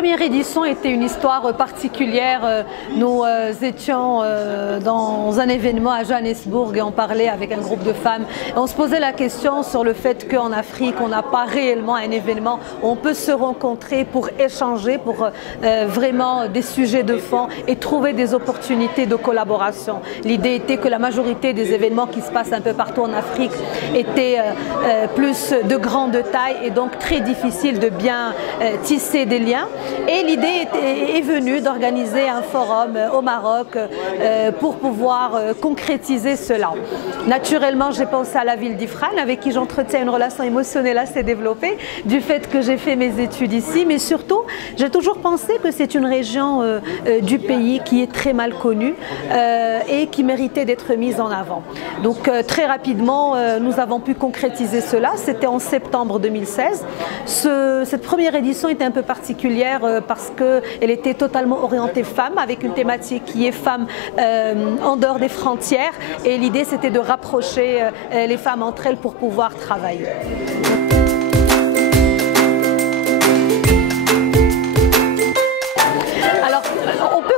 première édition était une histoire particulière. Nous étions dans un événement à Johannesburg et on parlait avec un groupe de femmes. Et on se posait la question sur le fait qu'en Afrique, on n'a pas réellement un événement où on peut se rencontrer pour échanger, pour vraiment des sujets de fond et trouver des opportunités de collaboration. L'idée était que la majorité des événements qui se passent un peu partout en Afrique étaient plus de grande taille et donc très difficile de bien tisser des liens. Et l'idée est venue d'organiser un forum au Maroc pour pouvoir concrétiser cela. Naturellement, j'ai pensé à la ville d'Ifrane avec qui j'entretiens une relation émotionnelle assez développée du fait que j'ai fait mes études ici, mais surtout, j'ai toujours pensé que c'est une région du pays qui est très mal connue et qui méritait d'être mise en avant. Donc très rapidement, nous avons pu concrétiser cela. C'était en septembre 2016. Cette première édition était un peu particulière parce qu'elle était totalement orientée femmes, avec une thématique qui est femmes en dehors des frontières. Et l'idée, c'était de rapprocher les femmes entre elles pour pouvoir travailler.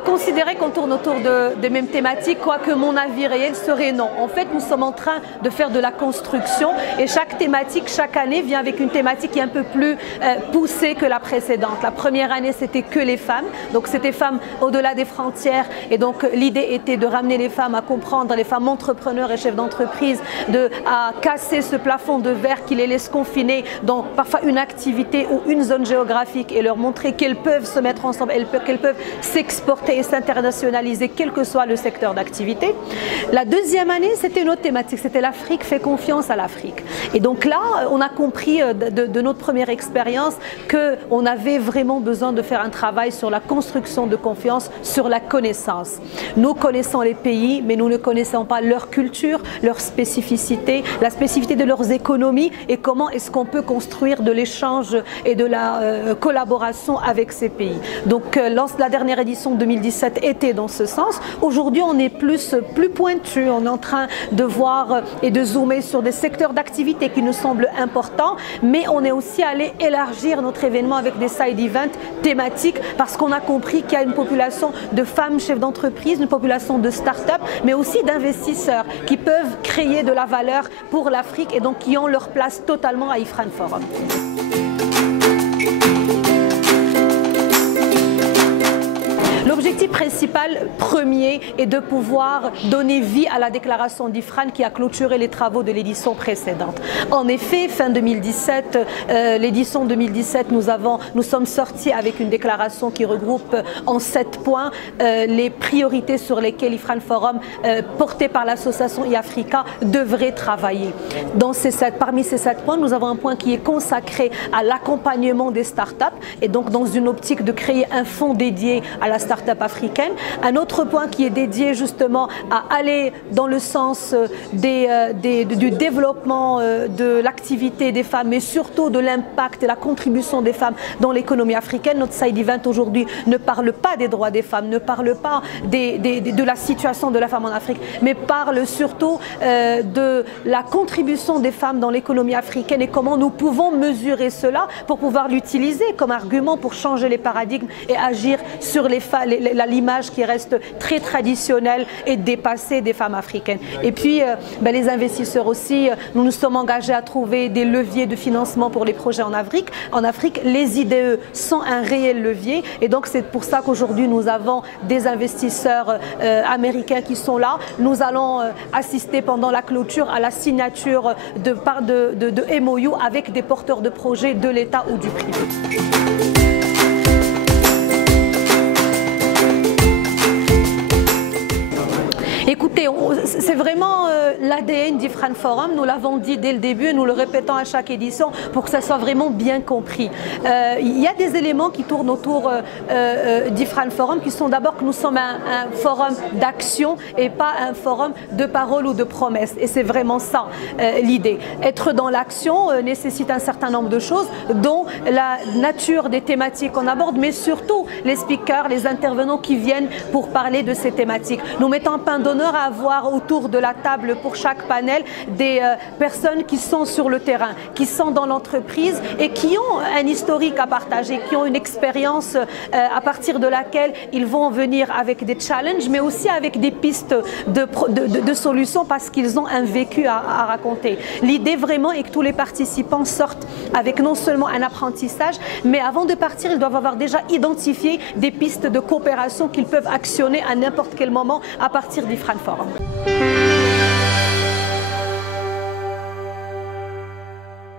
Considérer qu'on tourne autour des mêmes thématiques, quoique mon avis réel serait non. En fait, nous sommes en train de faire de la construction et chaque thématique, chaque année, vient avec une thématique qui est un peu plus poussée que la précédente. La première année, c'était que les femmes, donc c'était femmes au-delà des frontières et donc l'idée était de ramener les femmes à comprendre, les femmes entrepreneurs et chefs d'entreprise, à casser ce plafond de verre qui les laisse confiner dans parfois une activité ou une zone géographique et leur montrer qu'elles peuvent se mettre ensemble, qu'elles peuvent s'exporter et s'internationaliser, quel que soit le secteur d'activité. La deuxième année, c'était une autre thématique, c'était l'Afrique fait confiance à l'Afrique. Et donc là, on a compris de notre première expérience qu'on avait vraiment besoin de faire un travail sur la construction de confiance, sur la connaissance. Nous connaissons les pays, mais nous ne connaissons pas leur culture, leur spécificité, la spécificité de leurs économies et comment est-ce qu'on peut construire de l'échange et de la collaboration avec ces pays. Donc la dernière édition 2017 était dans ce sens. Aujourd'hui, on est plus pointu. On est en train de voir et de zoomer sur des secteurs d'activité qui nous semblent importants, mais on est aussi allé élargir notre événement avec des side events thématiques parce qu'on a compris qu'il y a une population de femmes chefs d'entreprise, une population de start-up, mais aussi d'investisseurs qui peuvent créer de la valeur pour l'Afrique et donc qui ont leur place totalement à Ifrane Forum. L'objectif principal, premier, est de pouvoir donner vie à la déclaration d'Ifrane qui a clôturé les travaux de l'édition précédente. En effet, fin 2017, l'édition 2017, nous sommes sortis avec une déclaration qui regroupe en 7 points les priorités sur lesquelles Ifrane Forum, porté par l'association iAfrica, devrait travailler. Parmi ces 7 points, nous avons un point qui est consacré à l'accompagnement des startups et donc dans une optique de créer un fonds dédié à la start-up africaine. Un autre point qui est dédié justement à aller dans le sens du développement de l'activité des femmes, mais surtout de l'impact et la contribution des femmes dans l'économie africaine. Notre side event aujourd'hui ne parle pas des droits des femmes, ne parle pas de la situation de la femme en Afrique, mais parle surtout de la contribution des femmes dans l'économie africaine et comment nous pouvons mesurer cela pour pouvoir l'utiliser comme argument pour changer les paradigmes et agir sur l'image qui reste très traditionnelle et dépassée des femmes africaines. Et puis, les investisseurs aussi, nous nous sommes engagés à trouver des leviers de financement pour les projets en Afrique. En Afrique, les IDE sont un réel levier et donc c'est pour ça qu'aujourd'hui nous avons des investisseurs américains qui sont là. Nous allons assister pendant la clôture à la signature de MOU avec des porteurs de projets de l'État ou du privé. Écoutez, c'est vraiment l'ADN d'Ifrane Forum, nous l'avons dit dès le début et nous le répétons à chaque édition pour que ça soit vraiment bien compris. Il y a des éléments qui tournent autour d'Ifrane Forum qui sont d'abord que nous sommes un forum d'action et pas un forum de parole ou de promesses. Et c'est vraiment ça l'idée. Être dans l'action nécessite un certain nombre de choses, dont la nature des thématiques qu'on aborde, mais surtout les speakers, les intervenants qui viennent pour parler de ces thématiques. Nous mettons un point d'honneur aimera avoir autour de la table pour chaque panel des personnes qui sont sur le terrain, qui sont dans l'entreprise et qui ont un historique à partager, qui ont une expérience à partir de laquelle ils vont venir avec des challenges, mais aussi avec des pistes de solutions parce qu'ils ont un vécu à raconter. L'idée vraiment est que tous les participants sortent avec non seulement un apprentissage, mais avant de partir, ils doivent avoir déjà identifié des pistes de coopération qu'ils peuvent actionner à n'importe quel moment à partir d'Ifran Forum.